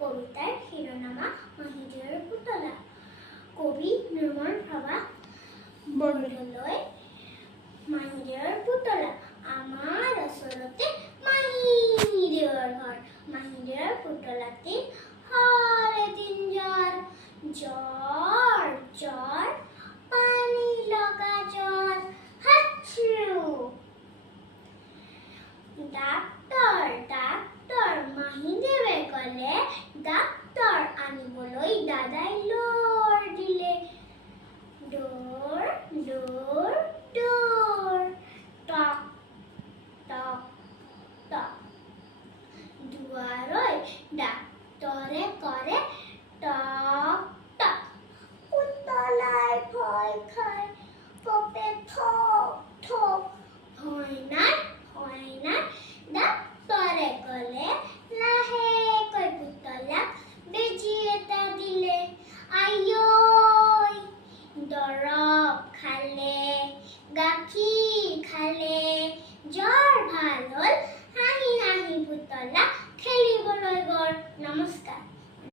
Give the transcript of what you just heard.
কবিতাৰ শিৰোনামা মাহিদেৱৰ পুতলা। কবি নিৰ্মল প্ৰভা বৰদলৈ। মাহিদেৱৰ পুতলা, আমাৰ ওচৰতে মাহিদেৱৰ ঘৰ। মাহিদেৱৰ পুতলাতে